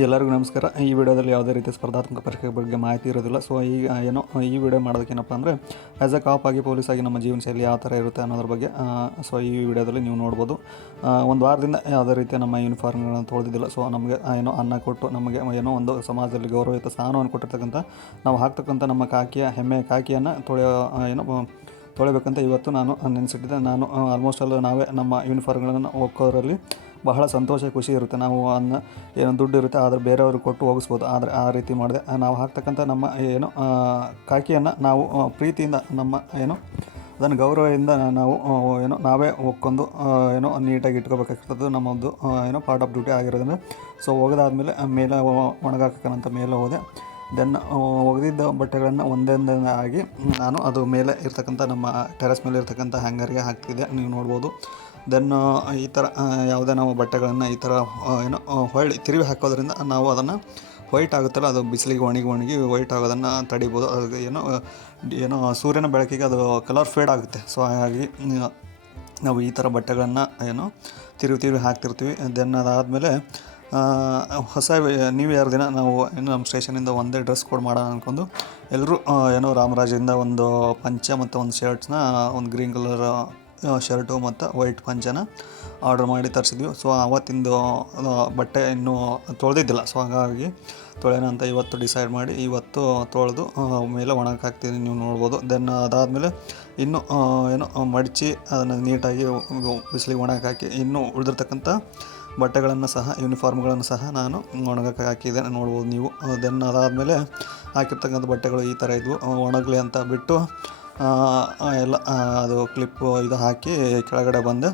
ಎಲ್ಲರಿಗೂ ನಮಸ್ಕಾರ. ಈ ವಿಡಿಯೋದಲ್ಲಿ ಯಾವುದೇ ರೀತಿಯ ಸ್ಪರ್ಧಾತ್ಮಕ ಪರೀಕ್ಷೆ ಬಗ್ಗೆ ಮಾಹಿತಿ ಇರೋದಿಲ್ಲ. ಸೊ ಈಗ ಈ ವಿಡಿಯೋ ಮಾಡೋದಕ್ಕೇನಪ್ಪ ಅಂದರೆ ಆ್ಯಸ್ ಎ ಕಾಪ್ ಆಗಿ ಪೊಲೀಸ್ ಆಗಿ ನಮ್ಮ ಜೀವನ ಶೈಲಿ ಯಾವ ಥರ ಇರುತ್ತೆ ಅನ್ನೋದ್ರ ಬಗ್ಗೆ ಸೊ ಈ ವಿಡಿಯೋದಲ್ಲಿ ನೀವು ನೋಡ್ಬೋದು. ಒಂದು ವಾರದಿಂದ ಯಾವುದೇ ರೀತಿಯ ನಮ್ಮ ಯೂನಿಫಾರ್ಮ್ಗಳನ್ನು ತೊಳೆದಿದ್ದಿಲ್ಲ. ಸೊ ನಮಗೆ ಅನ್ನ ಕೊಟ್ಟು ನಮಗೆ ಒಂದು ಸಮಾಜದಲ್ಲಿ ಗೌರವಯುತ ಸ್ಥಾನವನ್ನು ಕೊಟ್ಟಿರ್ತಕ್ಕಂಥ ನಾವು ಹಾಕ್ತಕ್ಕಂಥ ನಮ್ಮ ಹೆಮ್ಮೆಯ ಕಾಕಿಯನ್ನು ತೊಳಿಬೇಕಂತ ಇವತ್ತು ನಾನು ನೆನೆಸಿಟ್ಟಿದ್ದೆ. ನಾನು ಆಲ್ಮೋಸ್ಟ್ ನಾವೇ ನಮ್ಮ ಯೂನಿಫಾರ್ಮ್ಗಳನ್ನು ಹೋಗೋದ್ರಲ್ಲಿ ಬಹಳ ಸಂತೋಷ ಖುಷಿ ಇರುತ್ತೆ. ನಾವು ದುಡ್ಡು ಇರುತ್ತೆ, ಆದರೆ ಬೇರೆಯವ್ರಿಗೆ ಕೊಟ್ಟು ಹೋಗಿಸ್ಬೋದು. ಆದರೆ ಆ ರೀತಿ ಮಾಡಿದೆ ನಾವು ಹಾಕ್ತಕ್ಕಂಥ ನಮ್ಮ ಕಾಕಿಯನ್ನು ನಾವು ಪ್ರೀತಿಯಿಂದ ನಮ್ಮ ಅದನ್ನು ಗೌರವದಿಂದ ನಾವು ನಾವೇ ಒಕ್ಕೊಂಡು ನೀಟಾಗಿ ಇಟ್ಕೋಬೇಕಾಗಿರ್ತದೆ. ನಮ್ಮದು ಪಾರ್ಟ್ ಆಫ್ ಡ್ಯೂಟಿ ಆಗಿರೋದ್ರಿಂದ ಸೊ ಒಗೆದಾದ್ಮೇಲೆ ಮೇಲೆ ಒಣಗಾಕಂತ ಮೇಲೆ ಹೋದೆ. ದೆನ್ ಒಗೆದಿದ್ದ ಬಟ್ಟೆಗಳನ್ನು ಒಂದೊಂದೇ ಆಗಿ ನಾನು ಅದು ಮೇಲೆ ಇರ್ತಕ್ಕಂಥ ನಮ್ಮ ಟೆರೆಸ್ ಮೇಲೆ ಇರ್ತಕ್ಕಂಥ ಹ್ಯಾಂಗರ್ಗೆ ಹಾಕ್ತಿದ್ದೆ, ನೀವು ನೋಡ್ಬೋದು. ದೆನ್ ಈ ಥರ ಯಾವುದೇ ನಾವು ಬಟ್ಟೆಗಳನ್ನು ಈ ಥರ ಹೊಳ್ಳಿ ತಿರುವಿ ಹಾಕೋದ್ರಿಂದ ನಾವು ಅದನ್ನು ವೈಟ್ ಆಗುತ್ತಲ್ಲ, ಅದು ಬಿಸಿಲಿಗೆ ಒಣಗಿ ವೈಟ್ ಆಗೋದನ್ನು ತಡಿಬೋದು. ಅದು ಸೂರ್ಯನ ಬೆಳಕಿಗೆ ಅದು ಕಲರ್ ಫೇಡ್ ಆಗುತ್ತೆ. ಸೊ ಹಾಗಾಗಿ ನಾವು ಈ ಥರ ಬಟ್ಟೆಗಳನ್ನು ತಿರುವಿ ಹಾಕ್ತಿರ್ತೀವಿ. ದೆನ್ ಅದಾದಮೇಲೆ ಹೊಸ ನ್ಯೂ ಇಯರ್ ದಿನ ನಾವು ನಮ್ಮ ಸ್ಟೇಷನಿಂದ ಒಂದೇ ಡ್ರೆಸ್ ಕೋಡ್ ಮಾಡೋಣ ಅಂದ್ಕೊಂಡು ಎಲ್ಲರೂ ರಾಮರಾಜಿಂದ ಒಂದು ಪಂಚೆ ಮತ್ತು ಒಂದು ಶರ್ಟ್ಸ್ನ, ಒಂದು ಗ್ರೀನ್ ಕಲರ್ ಶರ್ಟು ಮತ್ತು ವೈಟ್ ಪಂಚೆನ ಆರ್ಡ್ರ್ ಮಾಡಿ ತರಿಸಿದ್ವಿ. ಸೊ ಆವತ್ತಿಂದು ಬಟ್ಟೆ ಇನ್ನೂ ತೊಳೆದಿದ್ದಿಲ್ಲ. ಸೊ ಹಾಗಾಗಿ ತೊಳೆಯೋಣ ಅಂತ ಇವತ್ತು ಡಿಸೈಡ್ ಮಾಡಿ ಇವತ್ತು ತೊಳೆದು ಮೇಲೆ ಒಣಗಕ್ಕೆ ಹಾಕ್ತೀನಿ, ನೀವು ನೋಡ್ಬೋದು. ದೆನ್ ಅದಾದಮೇಲೆ ಇನ್ನೂ ಮಡಚಿ ಅದನ್ನು ನೀಟಾಗಿ ಬಿಸಿಲಿಗೆ ಒಣಗಕ್ಕೆ ಹಾಕಿ ಇನ್ನೂ ಉಳಿದಿರ್ತಕ್ಕಂಥ ಬಟ್ಟೆಗಳನ್ನು ಸಹ ಯೂನಿಫಾರ್ಮ್ಗಳನ್ನು ಸಹ ನಾನು ಒಣಗಕ್ಕೆ ಹಾಕಿದ್ದೆ, ನೋಡ್ಬೋದು ನೀವು. ದೆನ್ ಅದಾದಮೇಲೆ ಹಾಕಿರ್ತಕ್ಕಂಥ ಬಟ್ಟೆಗಳು ಈ ಥರ ಇದ್ವು. ಒಣಗಲಿ ಅಂತ ಬಿಟ್ಟು ಎಲ್ಲ ಅದು ಕ್ಲಿಪ್ಪು ಇದು ಹಾಕಿ ಕೆಳಗಡೆ ಬಂದೆ.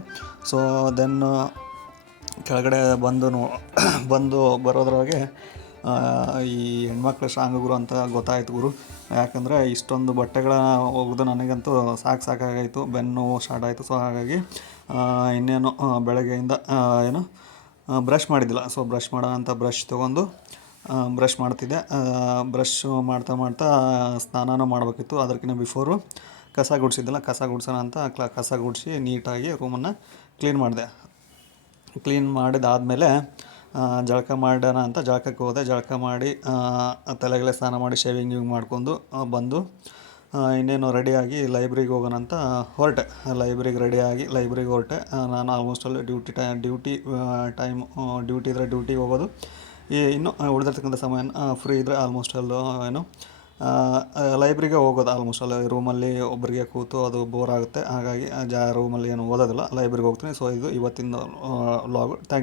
ಸೊ ದೆನ್ ಕೆಳಗಡೆ ಬಂದು ಬರೋದ್ರೊಳಗೆ ಈ ಹೆಣ್ಮಕ್ಳು ಸ್ಟ್ರಾಂಗ್ ಗುರು ಅಂತ ಗೊತ್ತಾಯ್ತು ಗುರು. ಯಾಕಂದರೆ ಇಷ್ಟೊಂದು ಬಟ್ಟೆಗಳ ಒಗೆದು ನನಗಂತೂ ಸಾಕಾಗಾಯಿತು, ಬೆನ್ನು ಸ್ಟಾರ್ಟ್ ಆಯಿತು. ಸೊ ಹಾಗಾಗಿ ಇನ್ನೇನು ಬೆಳಗ್ಗೆಯಿಂದ ಬ್ರಷ್ ಮಾಡಿದ್ದಿಲ್ಲ. ಸೊ ಬ್ರಷ್ ಮಾಡೋಣ ಅಂತ ಬ್ರಷ್ ತೊಗೊಂಡು ಬ್ರಷ್ ಮಾಡ್ತಿದ್ದೆ. ಬ್ರಷ್ ಮಾಡ್ತಾ ಸ್ನಾನನೂ ಮಾಡಬೇಕಿತ್ತು. ಅದಕ್ಕಿಂತ ಬಿಫೋರು ಕಸ ಗುಡಿಸಿದ್ದಿಲ್ಲ, ಕಸ ಗುಡಿಸೋಣ ಅಂತ ಕಸ ಗುಡಿಸಿ ನೀಟಾಗಿ ರೂಮನ್ನು ಕ್ಲೀನ್ ಮಾಡಿದೆ. ಕ್ಲೀನ್ ಮಾಡಿದಾದಮೇಲೆ ಜಳಕ ಮಾಡೋಣ ಅಂತ ಜಳಕಕ್ಕೆ ಹೋದೆ. ಜಳಕ ಮಾಡಿ ತಲೆಗೆಲೆ ಸ್ನಾನ ಮಾಡಿ ಶೇವಿಂಗ್ ಮಾಡ್ಕೊಂಡು ಬಂದು ಇನ್ನೇನು ರೆಡಿಯಾಗಿ ಲೈಬ್ರರಿಗೆ ಹೋಗೋಣ ಅಂತ ಹೊರಟೆ. ಲೈಬ್ರರಿಗೆ ಹೊರಟೆ. ನಾನು ಆಲ್ಮೋಸ್ಟ್ ಅಲ್ಲಿ ಡ್ಯೂಟಿ ಇದ್ದರೆ ಡ್ಯೂಟಿಗೆ ಹೋಗೋದು. ಇನ್ನೂ ಉಳಿದಿರ್ತಕ್ಕಂಥ ಸಮಯ ಫ್ರೀ ಇದ್ದರೆ ಆಲ್ಮೋಸ್ಟ್ ಅಲ್ಲೂ ಲೈಬ್ರಿಗೆ ಹೋಗೋದು. ಆಲ್ಮೋಸ್ಟ್ ಅಲ್ಲಿ ರೂಮಲ್ಲಿ ಒಬ್ಬರಿಗೆ ಕೂತು ಅದು ಬೋರ್ ಆಗುತ್ತೆ. ಹಾಗಾಗಿ ರೂಮಲ್ಲಿ ಏನು ಓದೋದಿಲ್ಲ, ಲೈಬ್ರಿಗೆ ಹೋಗ್ತೀನಿ. ಸೊ ಇದು ಇವತ್ತಿನ ವ್ಲಾಗು. Thank you.